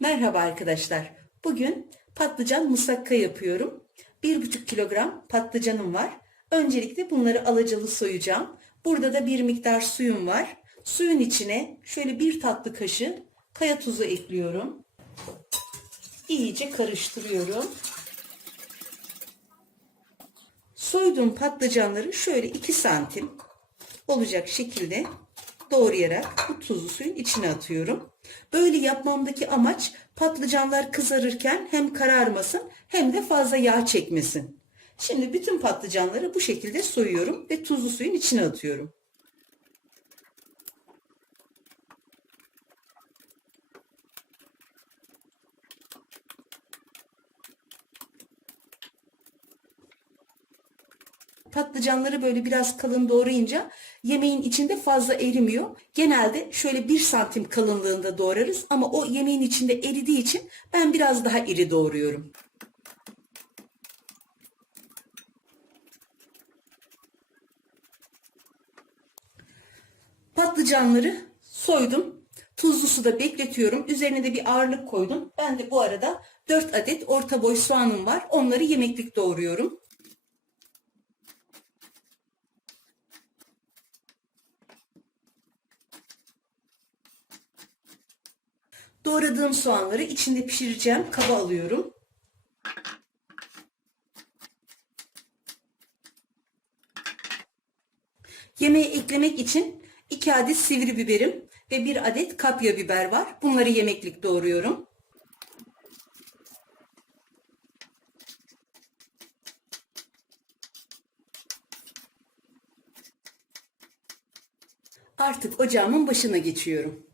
Merhaba arkadaşlar. Bugün patlıcan musakka yapıyorum. 1,5 kilogram patlıcanım var. Öncelikle bunları alacalı soyacağım. Burada da bir miktar suyum var. Suyun içine şöyle bir tatlı kaşığı kaya tuzu ekliyorum. İyice karıştırıyorum. Soyduğum patlıcanları şöyle 2 santim olacak şekilde doğrayarak bu tuzlu suyun içine atıyorum. Böyle yapmamdaki amaç patlıcanlar kızarırken hem kararmasın hem de fazla yağ çekmesin. Şimdi bütün patlıcanları bu şekilde soyuyorum ve tuzlu suyun içine atıyorum. Patlıcanları böyle biraz kalın doğrayınca yemeğin içinde fazla erimiyor. Genelde şöyle bir santim kalınlığında doğrarız ama o yemeğin içinde eridiği için ben biraz daha iri doğruyorum. Patlıcanları soydum. Tuzlu suda bekletiyorum. Üzerine de bir ağırlık koydum. Ben de bu arada 4 adet orta boy soğanım var. Onları yemeklik doğruyorum. Doğradığım soğanları içinde pişireceğim kaba alıyorum. Yemeğe eklemek için 2 adet sivri biberim ve 1 adet kapya biber var. Bunları yemeklik doğruyorum. Artık ocağımın başına geçiyorum.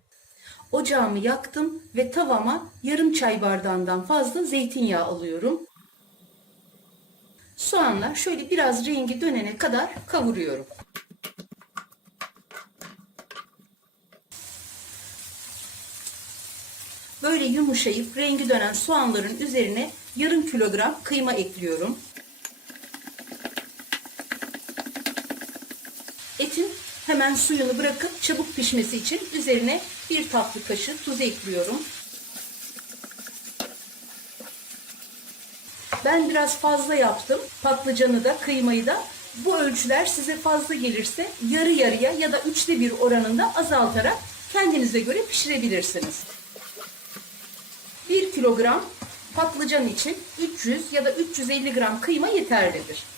Ocağımı yaktım ve tavama yarım çay bardağından fazla zeytinyağı alıyorum. Soğanlar şöyle biraz rengi dönene kadar kavuruyorum. Böyle yumuşayıp rengi dönen soğanların üzerine yarım kilogram kıyma ekliyorum. Hemen suyunu bırakıp çabuk pişmesi için üzerine bir tatlı kaşığı tuz ekliyorum. Ben biraz fazla yaptım. Patlıcanı da kıymayı da. Bu ölçüler size fazla gelirse yarı yarıya ya da üçte bir oranında azaltarak kendinize göre pişirebilirsiniz. 1 kilogram patlıcan için 300 ya da 350 gram kıyma yeterlidir.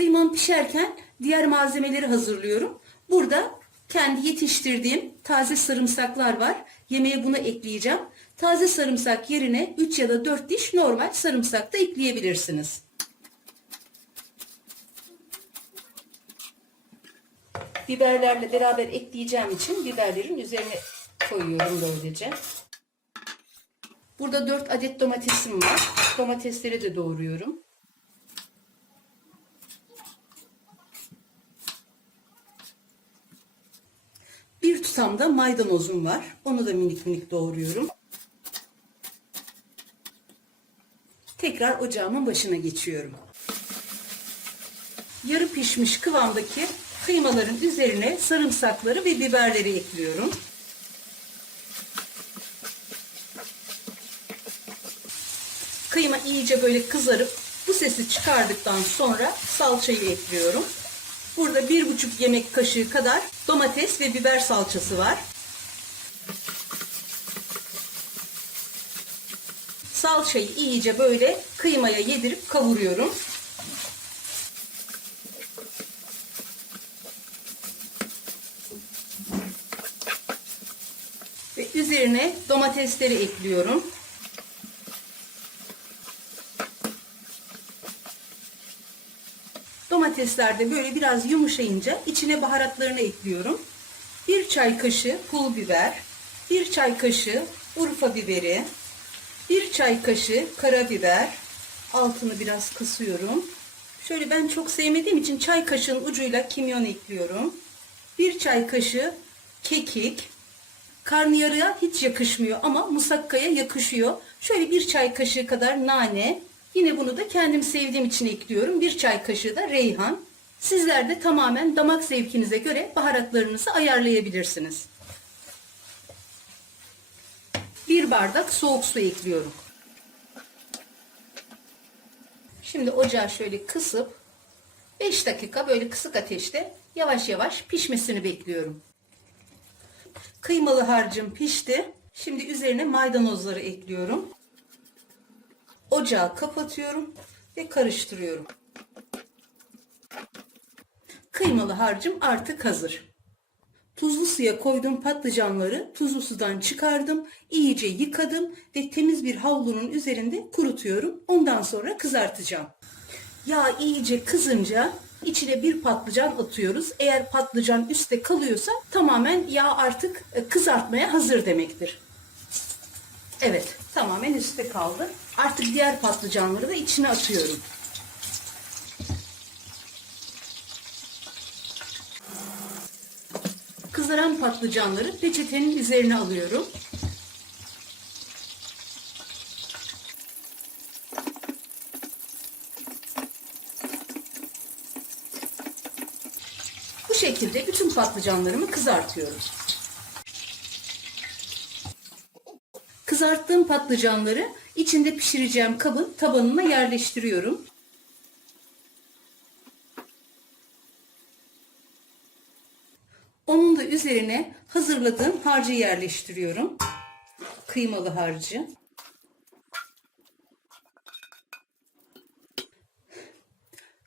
Kıymam pişerken diğer malzemeleri hazırlıyorum. Burada kendi yetiştirdiğim taze sarımsaklar var. Yemeğe bunu ekleyeceğim. Taze sarımsak yerine 3 ya da 4 diş normal sarımsak da ekleyebilirsiniz. Biberlerle beraber ekleyeceğim için biberlerin üzerine koyuyorum böylece. Burada 4 adet domatesim var. Domatesleri de doğruyorum. Bir tutam da maydanozum var. Onu da minik minik doğruyorum. Tekrar ocağımın başına geçiyorum. Yarı pişmiş kıvamdaki kıymaların üzerine sarımsakları ve biberleri ekliyorum. Kıyma iyice böyle kızarıp bu sesi çıkardıktan sonra salçayı ekliyorum. Burada bir buçuk yemek kaşığı kadar domates ve biber salçası var. Salçayı iyice böyle kıymaya yedirip kavuruyorum. Ve üzerine domatesleri ekliyorum. Domatesler de böyle biraz yumuşayınca içine baharatlarını ekliyorum. Bir çay kaşığı pul biber, bir çay kaşığı urfa biberi, bir çay kaşığı karabiber, altını biraz kısıyorum. Şöyle ben çok sevmediğim için çay kaşığının ucuyla kimyon ekliyorum. Bir çay kaşığı kekik. Karnıyarığa hiç yakışmıyor ama musakkaya yakışıyor. Şöyle bir çay kaşığı kadar nane, Yine bunu da kendim sevdiğim için ekliyorum. Bir çay kaşığı da reyhan. Sizler de tamamen damak zevkinize göre baharatlarınızı ayarlayabilirsiniz. Bir bardak soğuk su ekliyorum. Şimdi ocağı şöyle kısıp 5 dakika böyle kısık ateşte yavaş yavaş pişmesini bekliyorum. Kıymalı harcım pişti. Şimdi üzerine maydanozları ekliyorum. Ocağı kapatıyorum ve karıştırıyorum. Kıymalı harcım artık hazır. Tuzlu suya koyduğum patlıcanları tuzlu sudan çıkardım, iyice yıkadım ve temiz bir havlunun üzerinde kurutuyorum. Ondan sonra kızartacağım. Yağ iyice kızınca içine bir patlıcan atıyoruz. Eğer patlıcan üstte kalıyorsa tamamen yağ artık e, kızartmaya hazır demektir. Evet, tamamen üstte kaldı. Artık diğer patlıcanları da içine atıyorum. Kızaran patlıcanları peçetenin üzerine alıyorum. Bu şekilde bütün patlıcanlarımı kızartıyorum. Kızarttığım patlıcanları içinde pişireceğim kabın tabanına yerleştiriyorum. Onun da üzerine hazırladığım harcı yerleştiriyorum. Kıymalı harcı.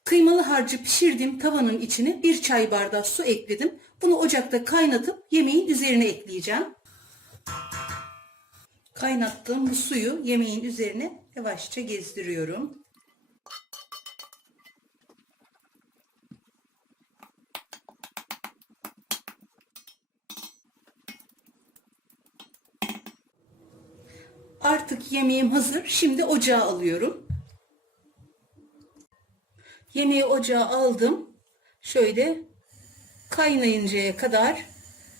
Kıymalı harcı pişirdiğim tavanın içine bir çay bardağı su ekledim. Bunu ocakta kaynatıp yemeğin üzerine ekleyeceğim. Kaynattığım bu suyu yemeğin üzerine yavaşça gezdiriyorum. Artık yemeğim hazır. Şimdi ocağa alıyorum. Yemeği ocağa aldım. Şöyle kaynayıncaya kadar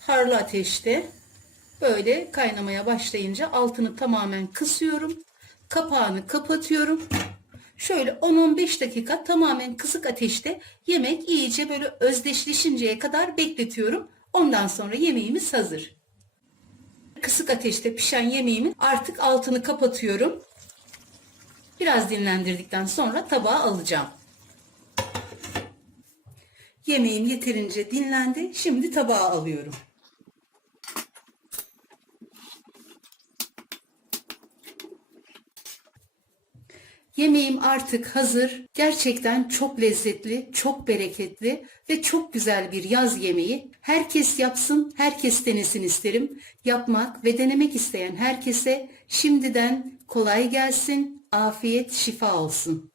harlı ateşte böyle kaynamaya başlayınca altını tamamen kısıyorum. Kapağını kapatıyorum. Şöyle 10-15 dakika tamamen kısık ateşte yemek iyice böyle özdeşleşinceye kadar bekletiyorum. Ondan sonra yemeğimiz hazır. Kısık ateşte pişen yemeğimin artık altını kapatıyorum. Biraz dinlendirdikten sonra tabağa alacağım. Yemeğim yeterince dinlendi. Şimdi tabağa alıyorum. Yemeğim artık hazır. Gerçekten çok lezzetli, çok bereketli ve çok güzel bir yaz yemeği. Herkes yapsın, herkes denesin isterim. Yapmak ve denemek isteyen herkese şimdiden kolay gelsin, afiyet, şifa olsun.